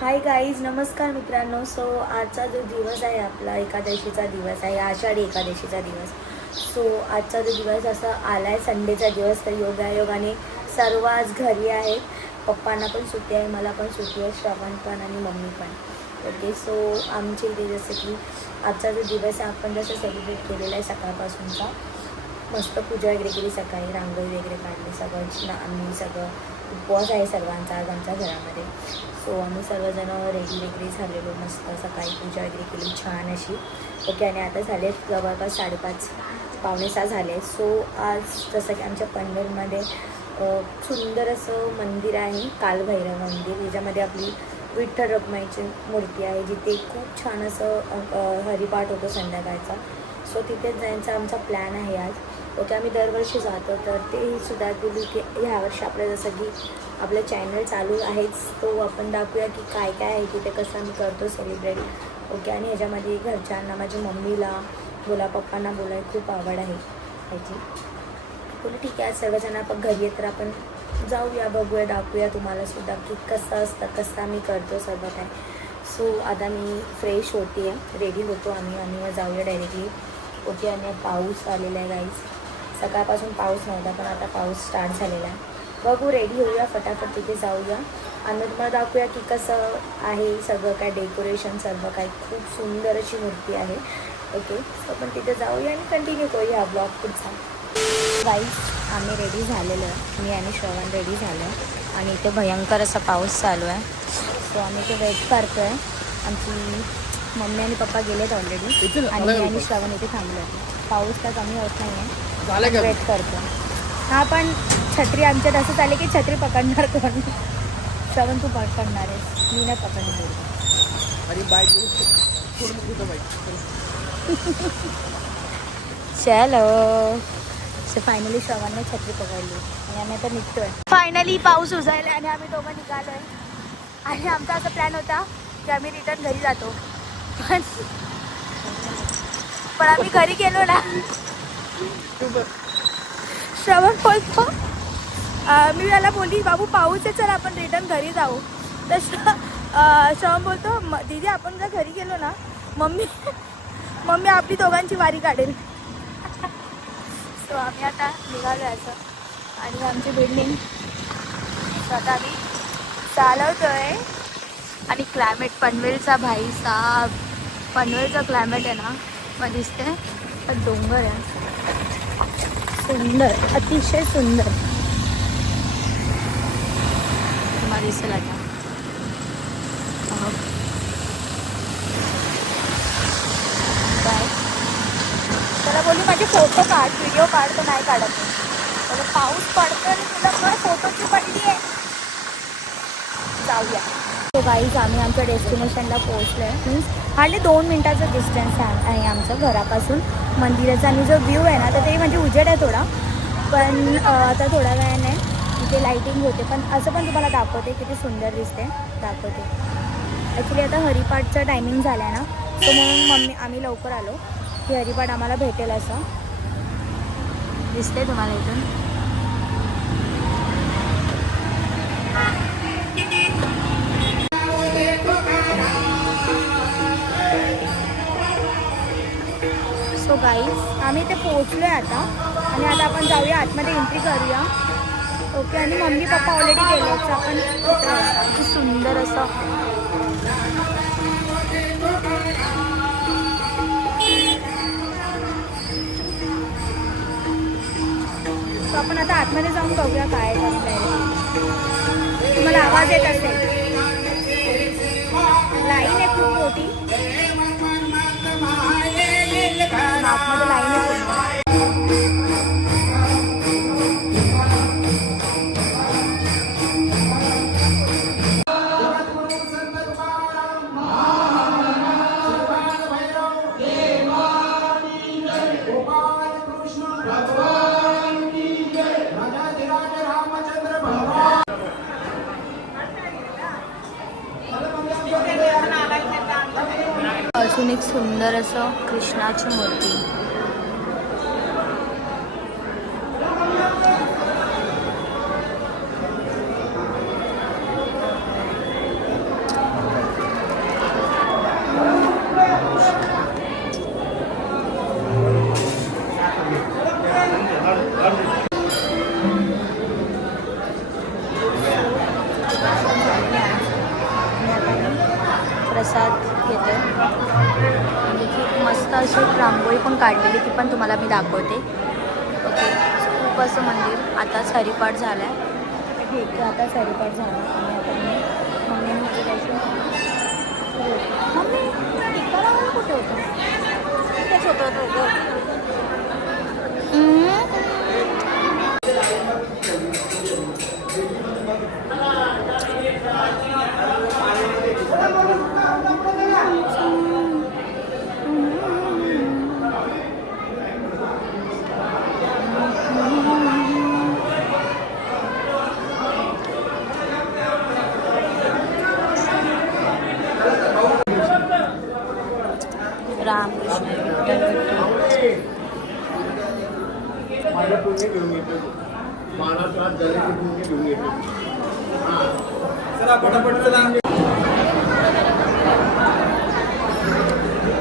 Hi guys, नमस्कार मित्रांनो. So आजचा जो दिवस आहे आपला एकादशीचा दिवस आहे, आषाढी एकादशीचा दिवस. सो आजचा जो दिवस असा आला आहे संडेचा दिवस, तर योगायोगाने सर्व आज घरी आहेत. पप्पांना पण सुट्टी आहे, मला पण सुट्टी आहे, श्रवण पण आणि मम्मी पण. ओके. सो आमच्या इथे जसं की आजचा जो दिवस आहे आपण जसं सेलिब्रेट केलेला आहे सकाळपासूनचा. मस्त पूजा वगैरे केली, सकाळी रांगोळी वगैरे काढली, सगळं आम्ही सगळं उपवास आहे सर्वांचा आज आमच्या घरामध्ये. सो आम्ही सर्वजण रेडी वगैरे झालेलो, मस्त सकाळी पूजा वगैरे केली छान अशी. ओके. आणि आता झाले जवळपास 5:30 पावणे 6 झाले. सो आज जसं की आमच्या पनवेलमध्ये सुंदर असं मंदिर आहे, कालभैरव मंदिर. याच्यामध्ये आपली विठ्ठल रखुमाईची मूर्ती आहे, जिथे खूप छान असं हरिपाठ होतो संध्याकाळचा. सो तिथेच जायचा आमचा प्लॅन आहे आज. ओके. आम्ही दरवर्षी जातो, तर तेही सुद्धा बोलू की ह्यावर्षी आपलं जसं की आपलं चॅनल चालू आहेच, तो आपण दाखवूया की काय काय आहे तिथे, कसं आम्ही करतो सेलिब्रेट. ओके. आणि ह्याच्यामध्ये घरच्यांना, माझ्या मम्मीला बोला, पप्पांना बोलाय खूप आवड आहे ह्याची. बोला ठीक आहे, सर्वजण आपण घरी येत तर आपण जाऊया, बघूया, दाखवूया तुम्हालासुद्धा की कसं असतं, कसं आम्ही करतो सर्व काय. सो आता मी फ्रेश होते आहे, रेडी होतो आम्ही मग जाऊया डायरेक्टली. ओके. आणि पाऊस आलेला आहे गाईज, सकाळपासून पाऊस नव्हता पण आता पाऊस स्टार्ट झालेला आहे. बघू, रेडी होऊया, फटाफट तिथे जाऊया आणि तुम्हाला दाखवूया की कसं आहे सगळं काय, डेकोरेशन सर्व काय. खूप सुंदर अशी मूर्ती आहे. ओके. सो आपण तिथे जाऊया आणि कंटिन्यू करूया हा ब्लॉग पुढचा. गाईज, आम्ही रेडी झालेलो आहे, मी आणि श्रवण रेडी झालो आहे आणि इथे भयंकर असा पाऊस चालू आहे. सो आम्ही इथे वेट करतो आहे. आमची मम्मी आणि पप्पा गेलेत ऑलरेडी आणि मी आणि श्रवण इथे थांबलो आहे. पाऊस काय कमी होत नाही आहे, वेट करतो. हां, पण छत्री आमच्यात असं चालेल की छत्री पकडणार कोण? श्रवण तू पकडणार आहेस, मी नाही पकडणार. चलो. सो फायनली श्रवणने छत्री पकडली आणि आम्ही आता निघतो आहे. फायनली पाऊस उजायला आणि आम्ही दोघं निघालो आहे. आणि आमचा असा प्लॅन होता की आम्ही रिटर्न घरी जातो, पण आम्ही घरी गेलो ना. श्रवण बोलतो, मी याला बोलली बाबू पाऊस आहे, चल आपण रिटर्न घरी जाऊ. तर श्रवण बोलतो दीदी आपण जर घरी गेलो ना, मम्मी आपली दोघांची वारी काढेल. सो आम्ही आता निघालो असं आणि आमची बिल्डिंग स्वतः आम्ही चालवतो आहे. आणि क्लायमेट पनवेलचा भाई साब, पनवेलचा क्लायमेट आहे ना मग दिसते, पण डोंगर आहे सुंदर, अतिशय सुंदर तुम्हाला दिसेल आता. काय त्याला बोलली माझे फोटो काढ, व्हिडिओ काढ, तर नाही काढत. तर पाऊस पडतो आणि तुला काय फोटोची पडली आहे. जाऊया. तो गाईज, आम्ही आमच्या डेस्टिनेशनला पोहोचलो आहे. मीन्स हार्डली 2 मिनटाचं डिस्टन्स आहे आमचं घरापासून मंदिराचा. आणि जो व्ह्यू आहे ना, तर ते म्हणजे उजेड आहे थोडा, पण आता थोड्या वेळाने इथे लाईटिंग होते. पण असं पण तुम्हाला दाखवते किती सुंदर दिसते, दाखवते. ॲक्च्युली आता हरिपाठचं टायमिंग झालं आहे ना, सो म्हणून आम्ही लवकर आलो की हरिपाठ आम्हाला भेटेल असं दिसते तुम्हाला इथून. सो गाईज, आम्ही इथे पोहोचलो आहे आता आणि आता आपण जाऊया आतमध्ये, एंट्री करूया. ओके. आणि मम्मी पप्पा ऑलरेडी गेले, तर आपण किती सुंदर असं आपण आता आतमध्ये जाऊन बघूया काय आहे. तुम्हाला आवाज येत असेल, लाईन आहे खूप मोठी, आतमध्ये लाईन आहे. अजून एक सुंदर असं कृष्णाची मूर्ती. रांगोळी पण काढलेली, ती पण तुम्हाला मी दाखवते. ओके, खूप असं मंदिर. आताच हरिपाठ झाला आहे. ठीक आहे, आताच हरिपाठ झाला आणि आता मम्मीने माझी जायची. मम्मी टिक्का कुठे होतं? तेच होतं.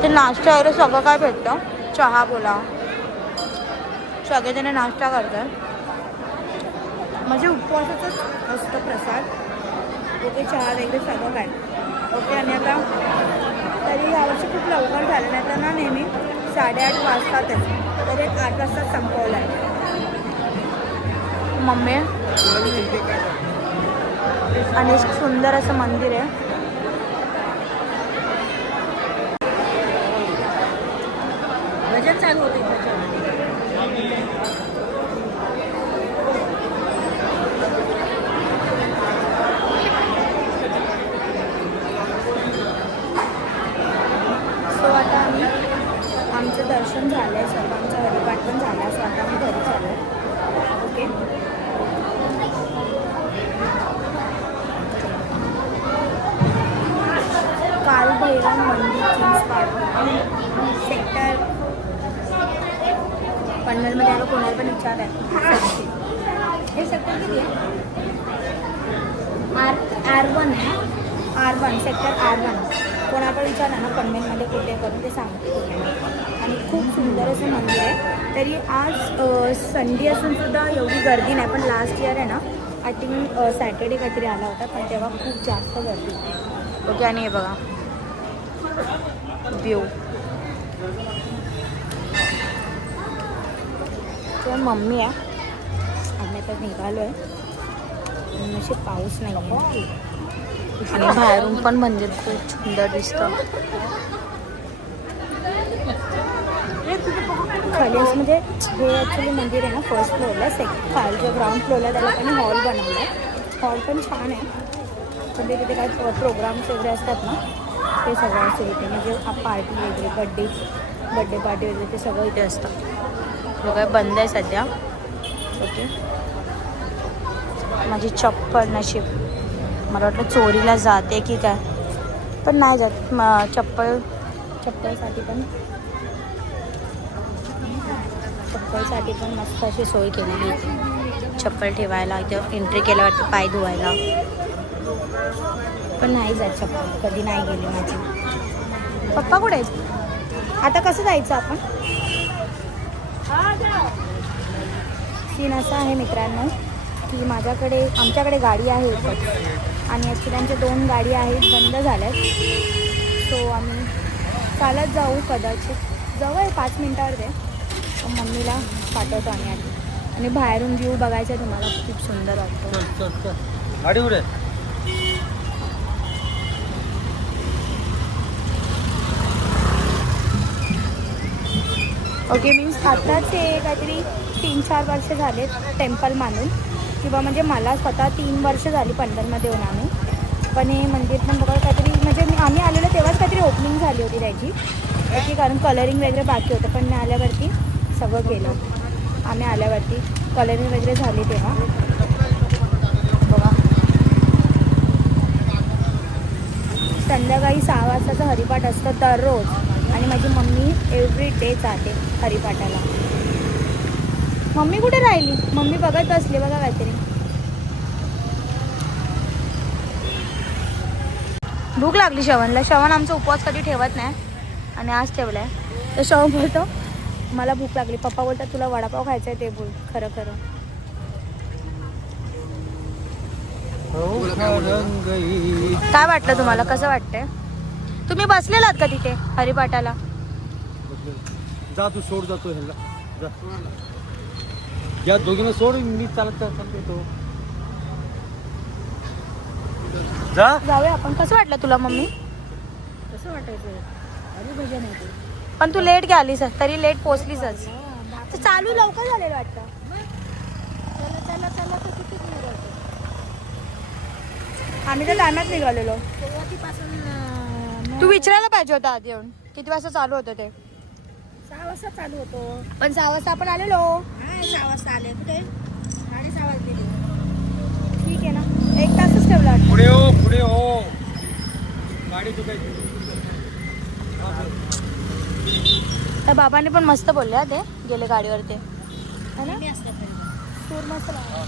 ते नाश्ता वगैरे सगळं काय भेटतं. चहा बोला, सगळेजण नाश्ता करतात. म्हणजे उपवासाचंच असतं प्रसाद. ओके, चहा वगैरे सगळं काय. ओके, आणि आता तरी यावर्षी खूप लवकर झालं नाही तर ना, नेहमी 8:30 वाजतातच, तर 8 वाजता संपवलं आहे. मम्मी आणि सुंदर असं मंदिर आहे. भजन चालू होते. सो आता आमचं दर्शन झालं आहे, सर्व आमचा हरिपाठ पण झाला. सो आता आम्ही घरी चालू आहे. ओके, काल भैरव मंदिर सेक्टर पन्नासमध्ये आलं. कोणाला पण विचार आहे हे सेक्टर किती आहे? R1 आहे. R1 sector R1. कोणाला पण विचारलं ना पनवेलमध्ये कुठे करून ते सांगते तुम्हाला. आणि खूप सुंदर असं मंदिर आहे. तरी आज संडे असून सुद्धा एवढी गर्दी नाही, पण लास्ट इयर आहे ना, आय थिंक सॅटर्डे काहीतरी आला होता, पण तेव्हा खूप जास्त गर्दी होती. ओके, आणि हे बघा व्ह्यू. तर मम्मी आहे, आम्ही आता निघालो आहे. असे पाऊस नाही आहे आणि बाहेरून पण मंदिर खूप सुंदर दिसतं. खाली असं म्हणजे हे ॲक्च्युली मंदिर आहे ना, फर्स्ट फ्लोअरला. खालच्या ग्राउंड फ्लोअरला त्याला त्यांनी हॉल बनवला आहे. हॉल पण छान आहे. म्हणजे तिथे काय प्रोग्राम्स वगैरे असतात ना, ते सगळं असं इथे. म्हणजे पार्टी वगैरे, बड्डे पार्टी वगैरे ते सगळं इथे असतं. बघा बंद आहे सध्या. ओके, माझी चप्पल नशीब, मला वाटलं चोरीला जाते की काय, पण नाही जात. चप्पलसाठी पण मस्त अशी सोय केलेली आहे. चप्पल ठेवायला, इथं एंट्री केल्यावरती पाय धुवायला. पण नाही जात चप्पल, कधी नाही गेली माझी. पप्पा कुठे आहेत? आता कसं जायचं आपण? सीन असा आहे मित्रांनो की आमच्याकडे गाडी आहे एकच, आणि ॲक्च्युली 2 गाडी आहेत, बंद झाल्यात. सो आम्ही चालत जाऊ, कदाचित जवळ 5 मिनटावर दे. मम्मीला पाठवतो आम्ही आधी. आणि बाहेरून व्ह्यू बघायचा तुम्हाला खूप सुंदर वाटतो. ओके, मीन्स आत्ताच ते काहीतरी 3-4 वर्ष झाले टेम्पल मानून, किंवा म्हणजे मला स्वतः 3 वर्ष झाली पनवेलमध्ये येऊन आम्ही. पण हे मंदिर पण बघा काहीतरी, म्हणजे आम्ही आलेलो तेव्हाच काहीतरी ओपनिंग झाली होती त्याची. ओके, कारण कलरिंग वगैरे बाकी होतं, पण मी आल्यावरती सगळं केलं. आम्ही आल्यावरती कलरिंग वगैरे झाली तेव्हा. बघा संध्याकाळी 6 वाजताचं हरिपाठ असतं दररोज, आणि माझी मम्मी एव्हरी डे जाते हरिपाठाला. मम्मी कुठे राहिली? मम्मी बघत बसली बघा काहीतरी. भूक लागली श्रवणला. श्रवण आमचा उपवास कधी ठेवत नाही, आणि आज ठेवला आहे. तर श्रवण बोलतो मला भूक लागली. पप्पा बोलतात तुला वडापाव खायचा आहे, ते बोल खरं खरं. काय वाटलं तुम्हाला? कसं वाटतंय? तुम्ही बसलेलात का तिथे हरिपाठाला? जा तू सोड जातो ह्याला जा या दोघींना सोड मी चालत येतो जा. जाऊया आपण. कसं वाटलं तुला मम्मी? कसं वाटायचं? अरे भजन आहे ते. पण तू लेट गेलीस तरी लेट पोचलीसच. तर चालू लवकर झालेलं वाटतं. चला चला चला तर कितीच नाही राहतो. आम्ही तर टायमात निघालेलो. सुरुवातीपासून तू विचारायला पाहिजे होता आधी येऊन किती वाजता चालू होतं ते. 6 वाजता चालू होतो. पण 6 वाजता आपण आलेलो. हा 6 वाजता आले कुठे 6:30 वाजले. ठीक आहे ना, 1 तासच ठेवला वाटतं. पुढे हो गाडी चुकायची. त्या बाबांनी पण मस्त बोलले हा ते गेले गाडीवर ते है ना. मी असतात सूर मस्त लागला.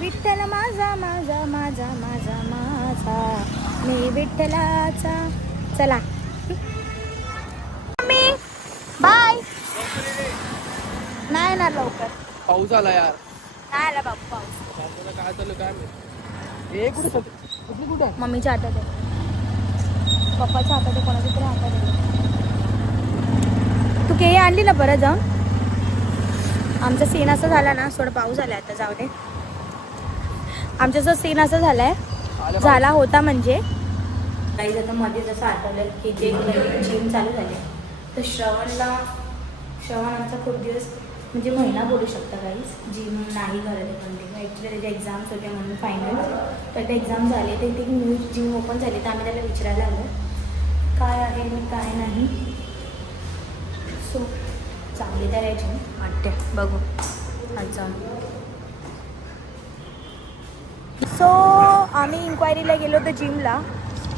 विठ्ठल माझा माझा माझा माझा माझा मी विठ्ठलाचा. चला मी बाय. नाही येणार लवकर. पाऊस आला यार. नाही आला बाबू पाऊस. काय चालू काय हे कुठे मम्मीच्या हातात आहे, पप्पाच्या हातात आहे, कोणाच्या तरी हातात आहे. तू केळी आणली ना परत जाऊन. आमचा सीन असं झाला ना, थोडा पाऊस आला आता जाऊ दे. आमचा जो सीन असा झालाय झाला होता म्हणजे काही आता मध्ये जसं आठवलं की जे जिम चालू झाले तर श्रवण आमचा खूप दिवस म्हणजे महिना बोलू शकता काहीच जिम नाही करत कंटिन्यू. ॲक्च्युली त्याचे एक्झाम्स होते म्हणून फायनल, तर ते एक्झाम झाले ते ती न्यू जिम ओपन झाली. तर आम्ही त्याला विचारायला आलो काय आहे आणि काय नाही. सो चांगली तर यायची वाटते, बघू आज जाऊन. सो आम्ही इंक्वायरीला गेलो होतो जिमला,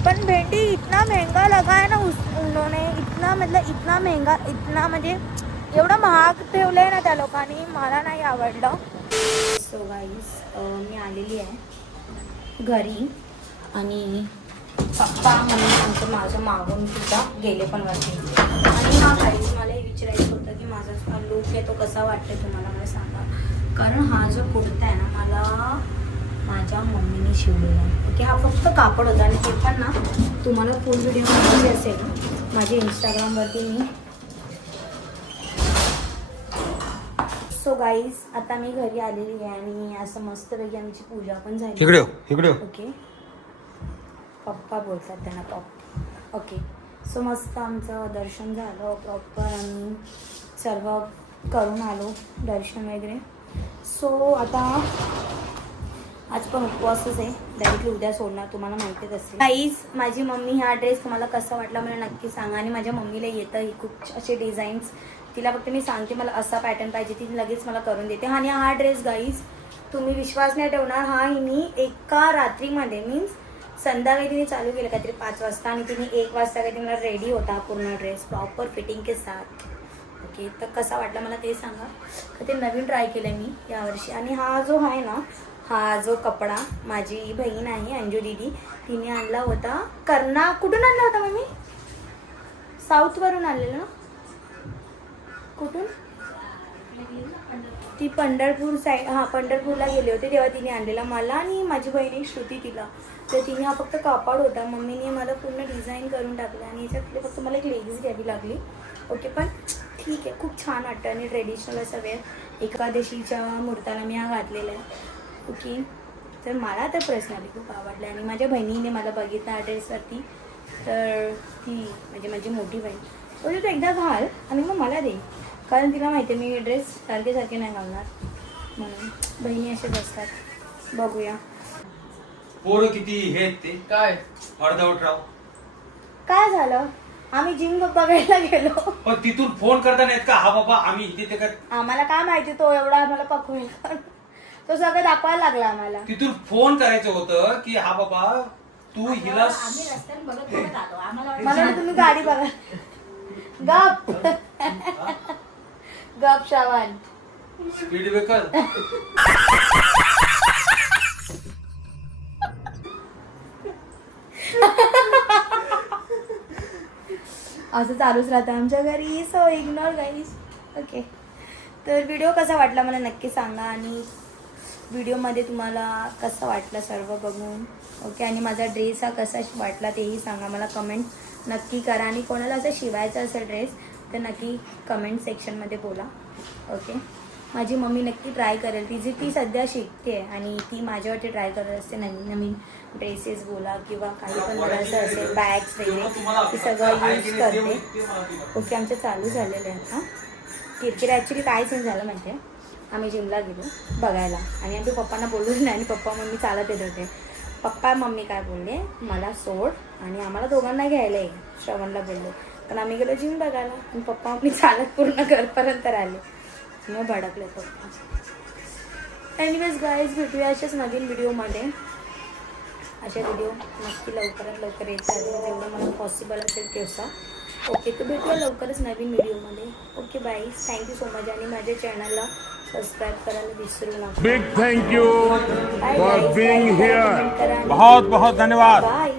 पण भेंडी इतना महंगा लगा है ना उन्होंने, इतना मतलब इतना महंगा, इतना म्हणजे एवढं महाग ठेवलं आहे ना त्या लोकांनी, मला नाही आवडलं. सो गाईज मी आलेली आहे घरी आणि पप्पा म्हणून आमचं माझं मागून सुद्धा गेले पण वरती. आणि हा गाईज मला हे विचारायचं होतं की माझा जो लुक आहे तो कसा वाटतो तुम्हाला मला सांगा. कारण हा जो कुर्ता आहे ना मला माझ्या मम्मीने शिवलेला आहे. ओके, हा फक्त कापड होता आणि ते पण ना तुम्हाला फुल व्हिडिओ बघायची असेल माझ्या इंस्टाग्रामवरती मी. सो गाईज आता मी घरी आलेली आहे आणि असं मस्तपैकी आमची पूजा पण झाली. इकडे ओके, पप्पा बोलतात त्यांना पप्पा. ओके, सो मस्त आमचं दर्शन झालं प्रॉपर आणि सर्व करून आलो दर्शन वगैरे. सो आता आज पण उपवासच आहे, डायरेक्टली उद्या सोडणार, तुम्हाला माहितीच असेल. गाईज माझी मम्मी हा ड्रेस तुम्हाला कसा वाटला मला नक्की सांगा. आणि माझ्या मम्मीला येतं ही खूप असे डिझाईन्स, तिला फक्त मी सांगते मला असा पॅटर्न पाहिजे, ती लगेच मला करून देते. आणि हा ड्रेस गाईज तुम्ही विश्वास नाही ठेवणार, हा हिने एका रात्रीमध्ये मीन्स संध्याकाळी तिने चालू केलं काहीतरी 5 वाजता आणि तिने 1 वाजता काहीतरी मला रेडी होता पूर्ण ड्रेस प्रॉपर फिटिंग के साथ. ओके, तर कसा वाटला मला ते सांगा. तर ते नवीन ट्राय केलं मी यावर्षी. आणि हा जो आहे ना, हा जो कपडा माझी बहीण आहे अंजू दीदी, तिने आणला होता कुठून आणला होता मम्मी? साऊथवरून आणलेला ना, कुठून? ती पंढरपूर साईड, हां पंढरपूरला गेले होते तेव्हा तिने आणलेला मला आणि माझी बहिणी श्रुती तिला. तर तिने हा फक्त कापड होता, मम्मीने मला पूर्ण डिझाईन करून टाकलं आणि याच्यातले फक्त मला एक लेगिन्स घ्यावी लागली. ओके, पण ठीक आहे, खूप छान वाटतं आणि ट्रेडिशनल असं वेळ एकादशीच्या मुहूर्ताला मी हा घातलेला आहे. ओके, तर मला तर पर्सनली खूप आवडलं आणि माझ्या बहिणीने मला बघितलं हा ड्रेसवरती, तर ती म्हणजे माझी मोठी बहीण बोलली तू एकदा घाल आणि मग मला दे, कारण तिला माहिती आहे मी ड्रेस सारखे नाही घालणार म्हणून. बहिणी असेच असतात. बघूया पोरं किती हे ते काय अर्धवट राव. काय झालं, आम्ही जिम बघायला गेलो पण तिथून फोन करता नाहीत का हा बाबा आम्ही इथे काय. आम्हाला काय माहिती तो एवढा आम्हाला पकवेल, तो सगळं दाखवायला लागला आम्हाला. तिथून फोन करायचं होतं की हा बाबा तू हिला. आम्ही रस्त्याने बघत बघत आलो. आम्हाला मला वाटलं तुम्ही गाडी बघा. गप गप श्रावण. स्पीड ब्रेकर असं चालूच राहतं आमच्या घरी. So ignore guys. ओके, तर व्हिडिओ कसा वाटला मला नक्की सांगा आणि व्हिडिओमध्ये तुम्हाला कसं वाटलं सर्व बघून. ओके, आणि माझा ड्रेस हा कसा वाटला तेही सांगा मला, कमेंट नक्की करा. आणि कोणाला असं शिवायचा असेल ड्रेस तर नक्की कमेंट सेक्शनमध्ये बोला. ओके, माझी मम्मी नक्की ट्राय करेल. ती सध्या शिकते आणि ती माझ्यावरती ट्राय करत असते. नवीन नवीन ड्रेसेस बोला किंवा काही पण बघायचं असेल, बॅग्स वगैरे, ती सगळं यूज करते. ओके, आमचं चालू झालेलं आहे आता. किरकिर ॲक्च्युली काय सीन झालं म्हणजे आम्ही जिमला गेलो बघायला आणि आम्ही पप्पांना बोललोच नाही आणि पप्पा मम्मी चालत येत होते. पप्पा मम्मी काय बोलले, मला सोड आणि आम्हाला दोघांना घ्यायला ये, श्रवणला बोललो. पण आम्ही गेलो जिम बघायला आणि पप्पा मम्मी चालत पूर्ण घरपर्यंत आले. मग भडकले पप्पा. एनिवेज गाईज, भेटूया अशाच नवीन व्हिडिओमध्ये. अशा व्हिडिओ नक्की लवकरात लवकर येत राहतील जेवढं मला पॉसिबल असेल तेवढा. ओके, तर भेटूया लवकरच नवीन व्हिडिओमध्ये. Okay bye, thank you so much आणि माझ्या चॅनलला सबस्क्राईब करायला विसरू नका. Big thank you Bye for guys, being like करा, हियर. comment करा. बहुत बहुत धन्यवाद. Bye.